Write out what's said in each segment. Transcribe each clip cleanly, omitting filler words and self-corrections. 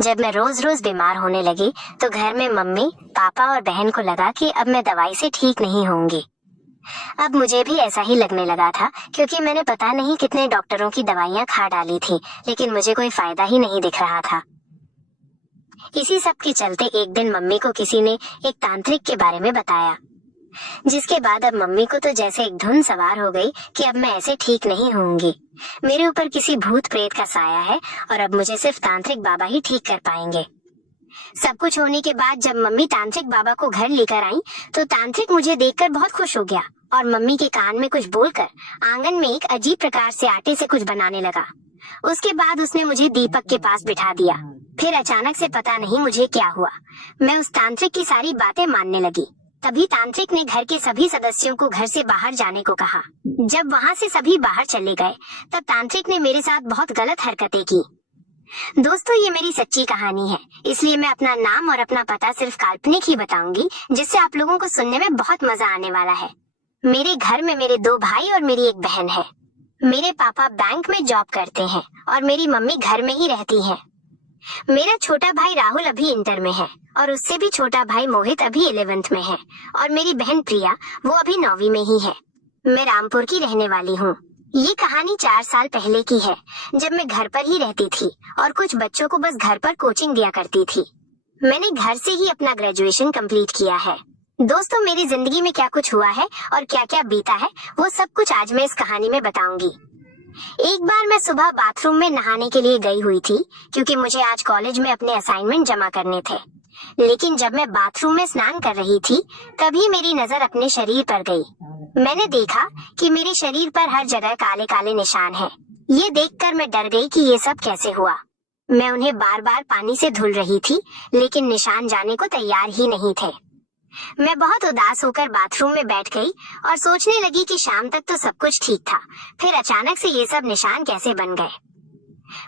जब मैं रोज रोज बीमार होने लगी तो घर में मम्मी, पापा और बहन को लगा कि अब मैं दवाई से ठीक नहीं होंगी। अब मुझे भी ऐसा ही लगने लगा था, क्योंकि मैंने पता नहीं कितने डॉक्टरों की दवाइयां खा डाली थी, लेकिन मुझे कोई फायदा ही नहीं दिख रहा था। इसी सब के चलते एक दिन मम्मी को किसी ने एक तांत्रिक के बारे में बताया, जिसके बाद अब मम्मी को तो जैसे एक धुन सवार हो गई कि अब मैं ऐसे ठीक नहीं होंगी। मेरे ऊपर किसी भूत प्रेत का साया है और अब मुझे सिर्फ तांत्रिक बाबा ही ठीक कर पाएंगे। सब कुछ होने के बाद जब मम्मी तांत्रिक बाबा को घर लेकर आई तो तांत्रिक मुझे देखकर बहुत खुश हो गया और मम्मी के कान में कुछ बोलकर आंगन में एक अजीब प्रकार से आटे से कुछ बनाने लगा। उसके बाद उसने मुझे दीपक के पास बिठा दिया। फिर अचानक से पता नहीं मुझे क्या हुआ, मैं उस तांत्रिक की सारी बातें मानने लगी। तभी तांत्रिक ने घर के सभी सदस्यों को घर से बाहर जाने को कहा। जब वहाँ से सभी बाहर चले गए तब तांत्रिक ने मेरे साथ बहुत गलत हरकतें की। दोस्तों, ये मेरी सच्ची कहानी है, इसलिए मैं अपना नाम और अपना पता सिर्फ काल्पनिक ही बताऊंगी, जिससे आप लोगों को सुनने में बहुत मजा आने वाला है। मेरे घर में मेरे 2 भाई और मेरी एक बहन है। मेरे पापा बैंक में जॉब करते हैं और मेरी मम्मी घर में ही रहती है। मेरा छोटा भाई राहुल अभी इंटर में है और उससे भी छोटा भाई मोहित अभी 11th में है और मेरी बहन प्रिया वो अभी 9वीं में ही है। मैं रामपुर की रहने वाली हूँ। ये कहानी 4 साल पहले की है, जब मैं घर पर ही रहती थी और कुछ बच्चों को बस घर पर कोचिंग दिया करती थी। मैंने घर से ही अपना ग्रेजुएशन कंप्लीट किया है। दोस्तों, मेरी जिंदगी में क्या कुछ हुआ है और क्या क्या बीता है वो सब कुछ आज मैं इस कहानी में बताऊंगी। एक बार मैं सुबह बाथरूम में नहाने के लिए गई हुई थी, क्योंकि मुझे आज कॉलेज में अपने असाइनमेंट जमा करने थे। लेकिन जब मैं बाथरूम में स्नान कर रही थी तभी मेरी नजर अपने शरीर पर गई। मैंने देखा कि मेरे शरीर पर हर जगह काले काले निशान हैं। ये देखकर मैं डर गई कि ये सब कैसे हुआ। मैं उन्हें बार बार पानी से धुल रही थी, लेकिन निशान जाने को तैयार ही नहीं थे। मैं बहुत उदास होकर बाथरूम में बैठ गई और सोचने लगी कि शाम तक तो सब कुछ ठीक था, फिर अचानक से ये सब निशान कैसे बन गए।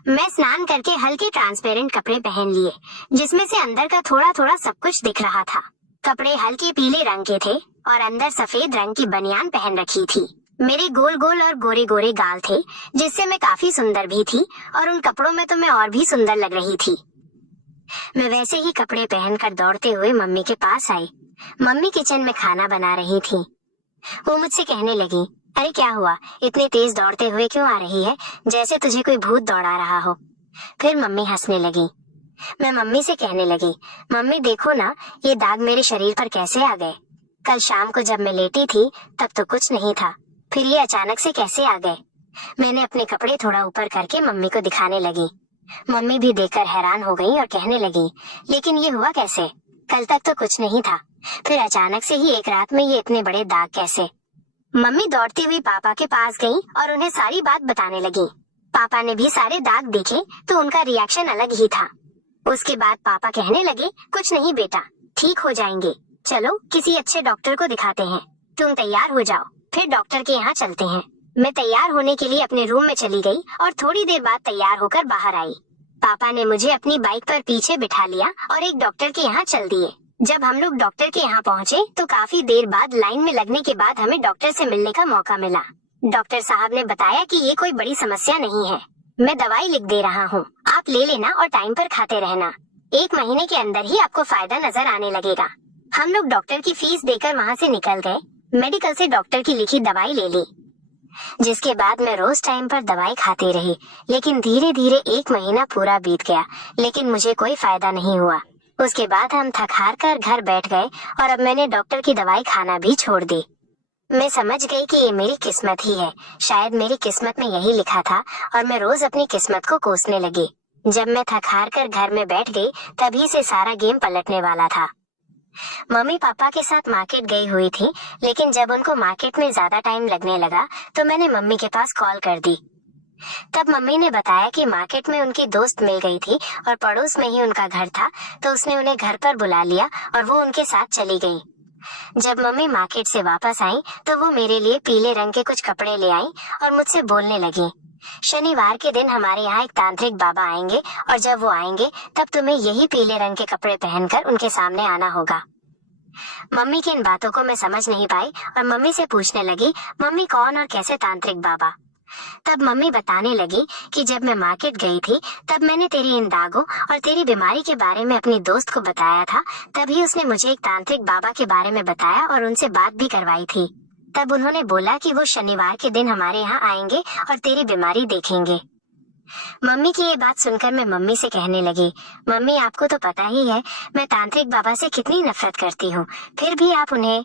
मैं स्नान करके हल्के ट्रांसपेरेंट कपड़े पहन लिए, जिसमें से अंदर का थोड़ा थोड़ा सब कुछ दिख रहा था। कपड़े हल्के पीले रंग के थे और अंदर सफेद रंग की बनियान पहन रखी थी। मेरे गोल गोल और गोरे गोरे गाल थे, जिससे मैं काफी सुंदर भी थी और उन कपड़ों में तो मैं और भी सुंदर लग रही थी। मैं वैसे ही कपड़े पहनकर दौड़ते हुए मम्मी के पास आई। मम्मी किचन में खाना बना रही थी। वो मुझसे कहने लगी, अरे क्या हुआ, इतने तेज दौड़ते हुए क्यों आ रही है, जैसे तुझे कोई भूत दौड़ा रहा हो। फिर मम्मी हंसने लगी। मैं मम्मी से कहने लगी, मम्मी देखो ना, ये दाग मेरे शरीर पर कैसे आ गए। कल शाम को जब मैं लेटी थी तब तो कुछ नहीं था, फिर ये अचानक से कैसे आ गए। मैंने अपने कपड़े थोड़ा ऊपर करके मम्मी को दिखाने लगी। मम्मी भी देखकर हैरान हो गई और कहने लगी, लेकिन ये हुआ कैसे, कल तक तो कुछ नहीं था, फिर अचानक से ही एक रात में ये इतने बड़े दाग कैसे। मम्मी दौड़ती हुई पापा के पास गई और उन्हें सारी बात बताने लगी। पापा ने भी सारे दाग देखे तो उनका रिएक्शन अलग ही था। उसके बाद पापा कहने लगे, कुछ नहीं बेटा, ठीक हो जाएंगे, चलो किसी अच्छे डॉक्टर को दिखाते हैं, तुम तैयार हो जाओ, फिर डॉक्टर के यहाँ चलते हैं। मैं तैयार होने के लिए अपने रूम में चली गई और थोड़ी देर बाद तैयार होकर बाहर आई। पापा ने मुझे अपनी बाइक पर पीछे बिठा लिया और एक डॉक्टर के यहाँ चल दिए। जब हम लोग डॉक्टर के यहाँ पहुँचे तो काफी देर बाद लाइन में लगने के बाद हमें डॉक्टर से मिलने का मौका मिला। डॉक्टर साहब ने बताया कि ये कोई बड़ी समस्या नहीं है, मैं दवाई लिख दे रहा हूँ, आप ले लेना और टाइम पर खाते रहना, 1 महीने के अंदर ही आपको फायदा नजर आने लगेगा। हम लोग डॉक्टर की फीस देकर वहाँ से निकल गए। मेडिकल से डॉक्टर की लिखी दवाई ले ली, जिसके बाद मैं रोज टाइम पर दवाई खाती रही। लेकिन धीरे धीरे 1 महीना पूरा बीत गया, लेकिन मुझे कोई फायदा नहीं हुआ। उसके बाद हम थक हार कर घर बैठ गए और अब मैंने डॉक्टर की दवाई खाना भी छोड़ दी। मैं समझ गई कि ये मेरी किस्मत ही है, शायद मेरी किस्मत में यही लिखा था और मैं रोज अपनी किस्मत को कोसने लगी। जब मैं थक हार कर घर में बैठ गई तभी से सारा गेम पलटने वाला था। मम्मी पापा के साथ मार्केट गई हुई थी, लेकिन जब उनको मार्केट में ज्यादा टाइम लगने लगा तो मैंने मम्मी के पास कॉल कर दी। तब मम्मी ने बताया कि मार्केट में उनकी दोस्त मिल गई थी और पड़ोस में ही उनका घर था, तो उसने उन्हें घर पर बुला लिया और वो उनके साथ चली गई। जब मम्मी मार्केट से वापस आई तो वो मेरे लिए पीले रंग के कुछ कपड़े ले आई और मुझसे बोलने लगी, शनिवार के दिन हमारे यहाँ एक तांत्रिक बाबा आएंगे और जब वो आएंगे तब तुम्हें यही पीले रंग के कपड़े पहनकर उनके सामने आना होगा। मम्मी की इन बातों को मैं समझ नहीं पाई और मम्मी से पूछने लगी, मम्मी कौन और कैसे तांत्रिक बाबा। तब मम्मी बताने लगी कि जब मैं मार्केट गई थी तब मैंने तेरी इन दागों और तेरी बीमारी के बारे में अपनी दोस्त को बताया था। तभी उसने मुझे एक तांत्रिक बाबा के बारे में बताया और उनसे बात भी करवाई थी। तब उन्होंने बोला कि वो शनिवार के दिन हमारे यहाँ आएंगे और तेरी बीमारी देखेंगे। मम्मी की ये बात सुनकर मैं मम्मी से कहने लगी, मम्मी आपको तो पता ही है मैं तांत्रिक बाबा से कितनी नफरत करती हूँ, फिर भी आप उन्हें।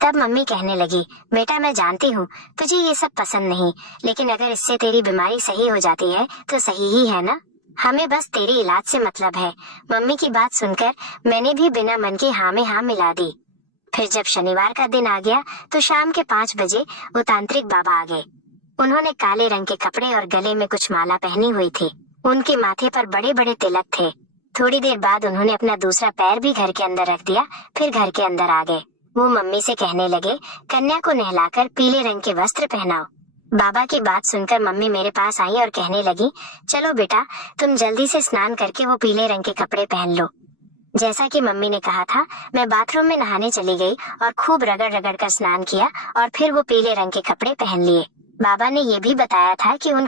तब मम्मी कहने लगी, बेटा मैं जानती हूँ तुझे ये सब पसंद नहीं, लेकिन अगर इससे तेरी बीमारी सही हो जाती है तो सही ही है ना, हमें बस तेरे इलाज से मतलब है। मम्मी की बात सुनकर मैंने भी बिना मन के हाँ में हाँ मिला दी। फिर जब शनिवार का दिन आ गया तो शाम के 5 बजे वो तांत्रिक बाबा आ गए। उन्होंने काले रंग के कपड़े और गले में कुछ माला पहनी हुई थी। उनके माथे पर बड़े बड़े तिलक थे। थोड़ी देर बाद उन्होंने अपना दूसरा पैर भी घर के अंदर रख दिया, फिर घर के अंदर आ गए। वो मम्मी से कहने लगे, कन्या को नहलाकर पीले रंग के वस्त्र पहनाओ। बाबा की बात सुनकर मम्मी मेरे पास आई और कहने लगी, चलो बेटा तुम जल्दी से स्नान करके वो पीले रंग के कपड़े पहन लो। जैसा कि मम्मी ने कहा था, मैं बाथरूम में नहाने चली गई और खूब रगड़ रगड़ कर स्नान किया और फिर वो पीले रंग के कपड़े पहन लिए। बाबा ने ये भी बताया था कि उन